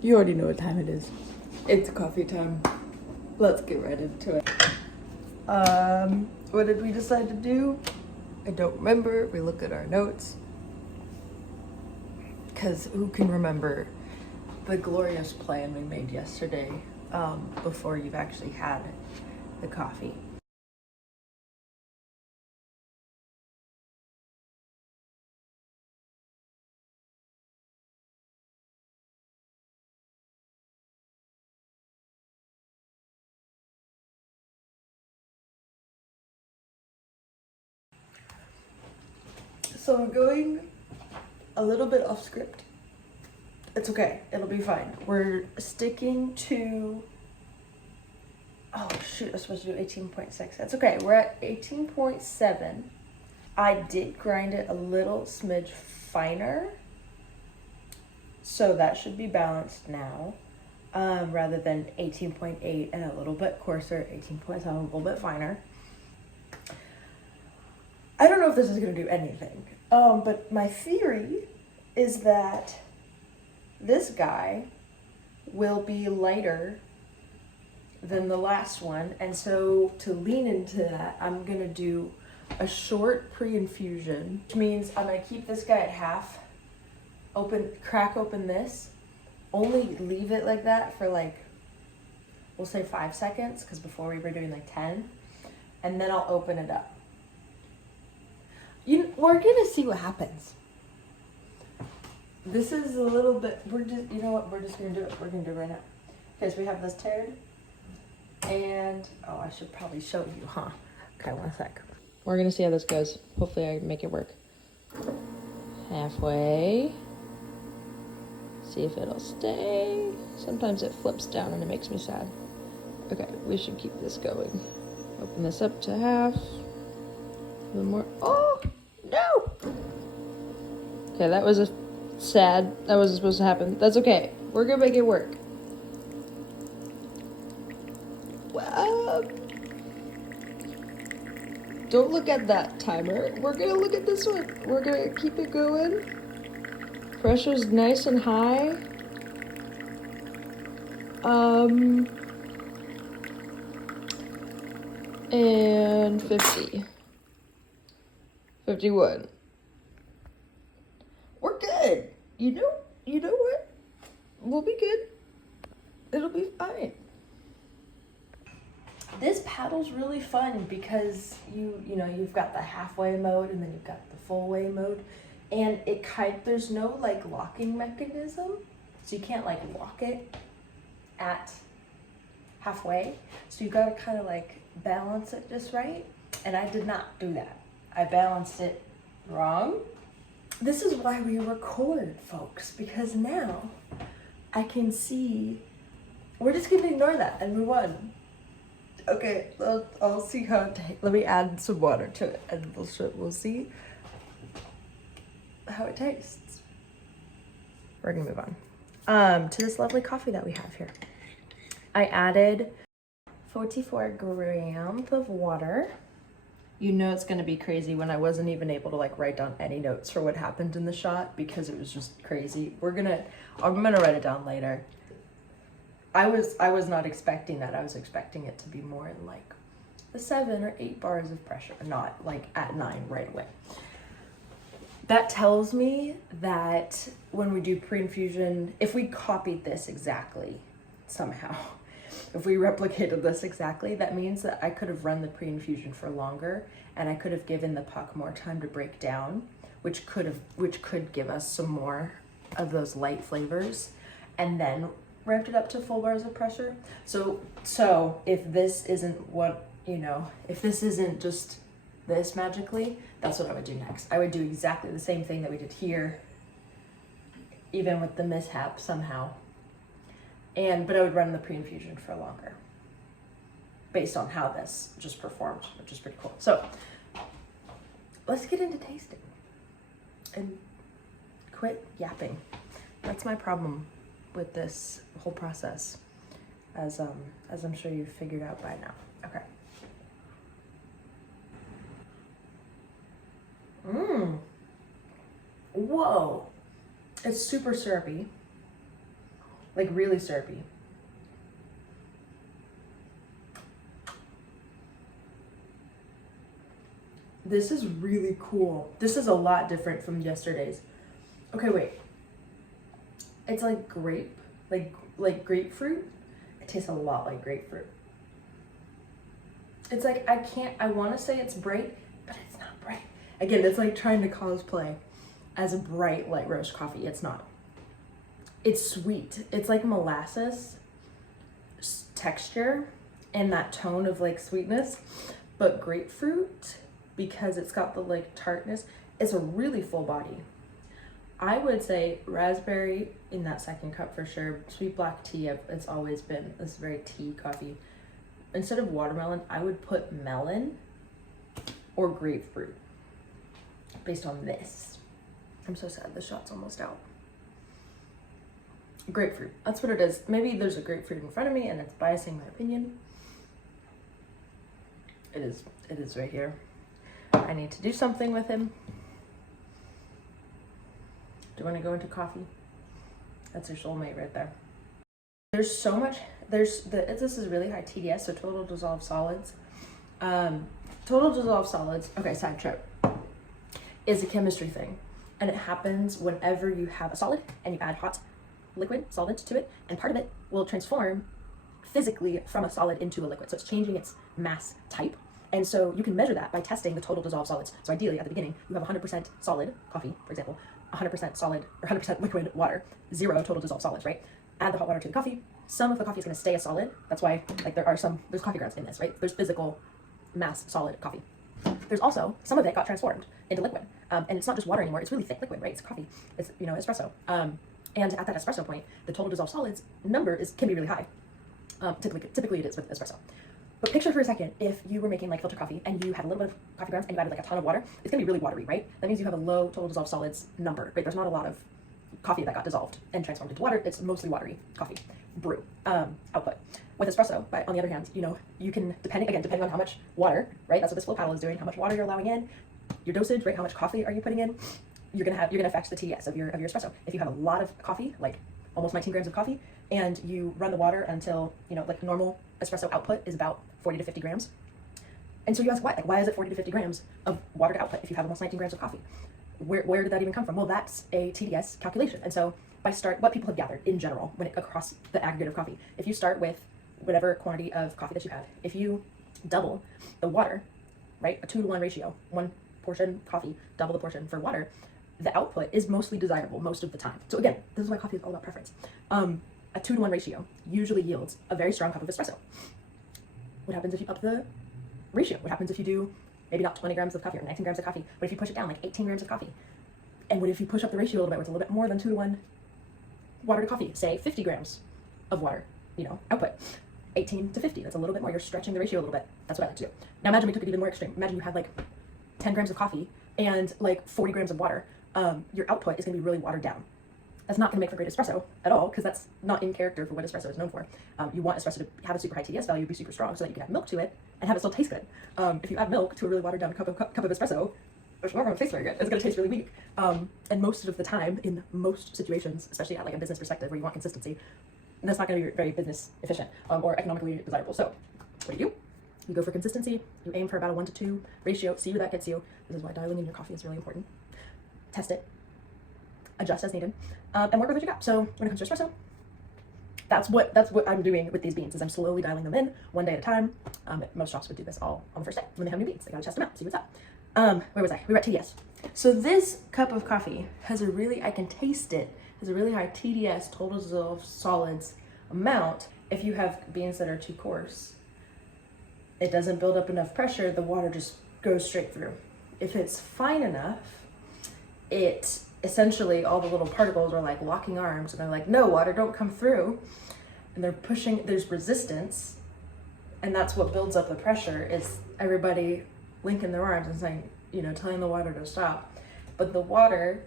You already know what time it is. It's coffee time. Let's get right into it. What did we decide to do? I don't remember. We look at our notes. Because who can remember the glorious plan we made yesterday before you've actually had the coffee? So I'm going a little bit off script. It's okay. It'll be fine. We're sticking to... Oh, shoot. I was supposed to do 18.6. That's okay. We're at 18.7. I did grind it a little smidge finer. So that should be balanced now. Rather than 18.8 and a little bit coarser, 18.7, a little bit finer. I don't know if this is going to do anything. But my theory is that this guy will be lighter than the last one. And so to lean into that, I'm going to do a short pre-infusion, which means I'm going to keep this guy at half, crack open this, only leave it like that for like, we'll say 5 seconds, because before we were doing like 10, and then I'll open it up. We're gonna see what happens. This is a little bit, you know what, we're just gonna do it. We're gonna do it right now. Okay, so we have this teared, and, oh, I should probably show you, huh? Okay, 1 sec. We're gonna see how this goes. Hopefully I make it work. Halfway. See if it'll stay. Sometimes it flips down and it makes me sad. Okay, we should keep this going. Open this up to half. A little more. Oh, no! Okay, that was sad. That wasn't supposed to happen. That's okay. We're gonna make it work. Don't look at that timer. We're gonna look at this one. We're gonna keep it going. Pressure's nice and high. And 50. 51. We're good. You know what? We'll be good. It'll be fine. This paddle's really fun because you've got the halfway mode and then you've got the full way mode, and there's no like locking mechanism, so you can't like lock it at halfway. So you gotta kind of like balance it just right, and I did not do that. I balanced it wrong. This is why we record, folks, because now I can see. We're just gonna ignore that and move on. Okay, I'll see how it tastes. Let me add some water to it, and we'll see how it tastes. We're gonna move on to this lovely coffee that we have here. I added 44 grams of water. You know it's gonna be crazy when I wasn't even able to like write down any notes for what happened in the shot because it was just crazy. I'm gonna write it down later. I was not expecting that. I was expecting it to be more in like the 7 or 8 bars of pressure, not like at 9 right away. That tells me that when we do pre-infusion, if we copied this exactly somehow, if we replicated this exactly, that means that I could have run the pre-infusion for longer and I could have given the puck more time to break down, which could give us some more of those light flavors, and then ramped it up to full bars of pressure. So if this isn't if this isn't just this magically, that's what I would do next. I would do exactly the same thing that we did here, even with the mishap somehow. But I would run the pre-infusion for longer based on how this just performed, which is pretty cool. So let's get into tasting and quit yapping. That's my problem with this whole process, as I'm sure you've figured out by now. Okay. Whoa. It's super syrupy. like really syrupy. This is really cool. This is a lot different from yesterday's. Okay, wait. It's like grape, like grapefruit. It tastes a lot like grapefruit. It's like, I want to say it's bright, but it's not bright. Again, it's like trying to cosplay as a bright light roast coffee. It's not. It's sweet. It's like molasses texture and that tone of like sweetness, but grapefruit, because it's got the like tartness, it's a really full body. I would say raspberry in that second cup for sure. Sweet black tea, it's always been this very tea coffee. Instead of watermelon, I would put melon or grapefruit based on this. I'm so sad the shot's almost out. Grapefruit, that's what it is. Maybe there's a grapefruit in front of me and it's biasing my opinion. It is right here. I need to do something with him. Do you want to go into coffee? That's your soulmate right there. There's so much, this is really high TDS, so total dissolved solids. Total dissolved solids, okay, side trip, is a chemistry thing. And it happens whenever you have a solid and you add hot liquid solid to it, and part of it will transform physically from a solid into a liquid. So it's changing its mass type. And so you can measure that by testing the total dissolved solids. So ideally at the beginning, you have 100% solid coffee, for example, 100% solid or 100% liquid water, 0 total dissolved solids, right? Add the hot water to the coffee. Some of the coffee is going to stay a solid. That's why like there's coffee grounds in this, right? There's physical mass solid coffee. There's also, some of it got transformed into liquid. And it's not just water anymore, it's really thick liquid, right? It's coffee, it's, espresso. And at that espresso point, the total dissolved solids number can be really high. Typically it is with espresso. But picture for a second, if you were making like filter coffee and you had a little bit of coffee grounds and you added like a ton of water, it's gonna be really watery, right? That means you have a low total dissolved solids number, right? There's not a lot of coffee that got dissolved and transformed into water. It's mostly watery coffee brew output. With espresso, but on the other hand, you can, depending on how much water, right? That's what this flow paddle is doing, how much water you're allowing in, your dosage, right? How much coffee are you putting in? You're gonna affect the TDS of your espresso. If you have a lot of coffee, like almost 19 grams of coffee, and you run the water until, like normal espresso output is about 40 to 50 grams. And so you ask why? Like, why is it 40 to 50 grams of water to output if you have almost 19 grams of coffee? Where did that even come from? Well, that's a TDS calculation. And so what people have gathered in general across the aggregate of coffee, if you start with whatever quantity of coffee that you have, if you double the water, right, a 2-to-1 ratio, 1 portion coffee, double the portion for water, the output is mostly desirable most of the time. So again, this is why coffee is all about preference. A 2-to-1 ratio usually yields a very strong cup of espresso. What happens if you up the ratio? What happens if you do maybe not 20 grams of coffee or 19 grams of coffee, but if you push it down like 18 grams of coffee? And what if you push up the ratio a little bit, where it's a little bit more than 2-to-1 water to coffee, say 50 grams of water, output, 18 to 50, that's a little bit more, you're stretching the ratio a little bit. That's what I like to do. Now imagine we took it even more extreme. Imagine you had like 10 grams of coffee and like 40 grams of water. Your output is gonna be really watered down. That's not gonna make for great espresso at all, because that's not in character for what espresso is known for. You want espresso to have a super high TDS value, be super strong, so that you can add milk to it and have it still taste good. If you add milk to a really watered down cup of espresso, it's not gonna taste very good. It's gonna taste really weak. And most of the time, in most situations, especially at like a business perspective where you want consistency, that's not gonna be very business efficient or economically desirable. So what do? You go for consistency, you aim for about a 1-to-2 ratio, see where that gets you. This is why dialing in your coffee is really important. Test it, adjust as needed, and work with what you got. So when it comes to espresso, that's what I'm doing with these beans, is I'm slowly dialing them in one day at a time. Most shops would do this all on the first day when they have new beans. They gotta test them out, see what's up. Where was I? We were at TDS. So this cup of coffee has I can taste it, has a really high TDS, total dissolved solids amount. If you have beans that are too coarse, it doesn't build up enough pressure, the water just goes straight through. If it's fine enough, it essentially, all the little particles are like locking arms and they're like, no, water, don't come through. And they're pushing, there's resistance. And that's what builds up the pressure, is everybody linking their arms and saying, telling the water to stop. But the water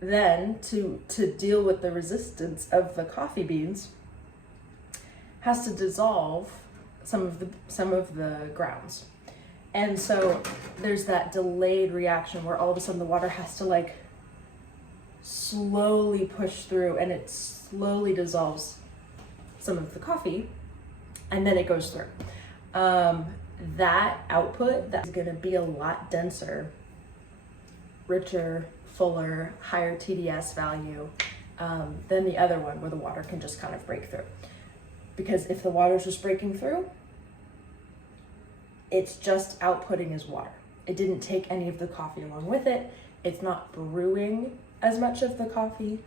then, to deal with the resistance of the coffee beans, has to dissolve some of the grounds. And so there's that delayed reaction where all of a sudden the water has to like slowly push through, and it slowly dissolves some of the coffee, and then it goes through. That output, that's gonna be a lot denser, richer, fuller, higher TDS value than the other one where the water can just kind of break through. Because if the water's just breaking through, it's just outputting as water. It didn't take any of the coffee along with it. It's not brewing as much of the coffee.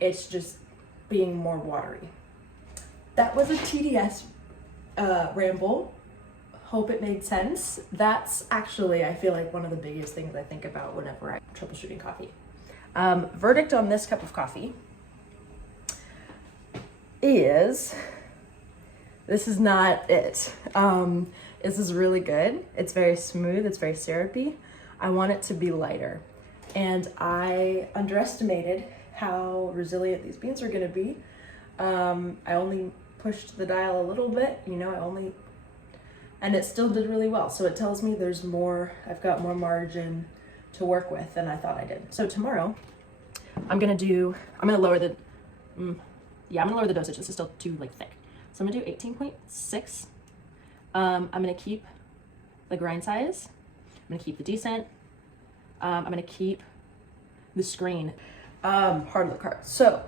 It's just being more watery. That was a TDS ramble. Hope it made sense. That's actually, I feel like, one of the biggest things I think about whenever I'm troubleshooting coffee. Verdict on this cup of coffee is, this is not it. This is really good. It's very smooth, it's very syrupy. I want it to be lighter. And I underestimated how resilient these beans are gonna be. I only pushed the dial a little bit, and it still did really well. So it tells me there's more, I've got more margin to work with than I thought I did. So tomorrow, I'm gonna lower the dosage. This is still too thick. So I'm gonna do 18.6. I'm gonna keep the grind size. I'm gonna keep the decent. I'm gonna keep the screen part of the cart. So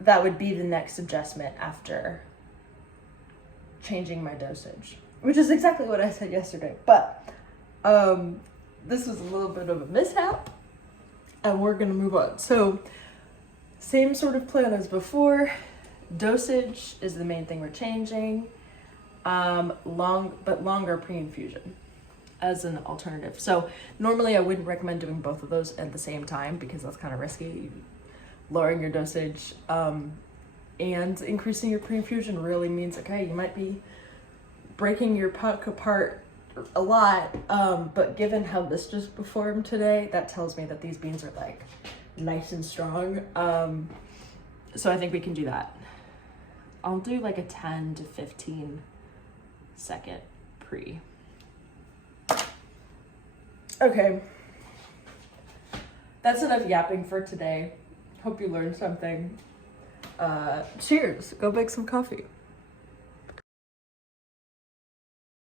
that would be the next adjustment after changing my dosage, which is exactly what I said yesterday. But this was a little bit of a mishap, and we're gonna move on. So same sort of plan as before. Dosage is the main thing we're changing. Longer pre-infusion as an alternative. So normally I wouldn't recommend doing both of those at the same time because that's kind of risky. Lowering your dosage and increasing your pre-infusion really means, okay, you might be breaking your puck apart a lot, but given how this just performed today, that tells me that these beans are nice and strong. So I think we can do that. I'll do a 10 to 15 second pre. Okay, that's enough yapping for today. Hope you learned something. Cheers, go make some coffee.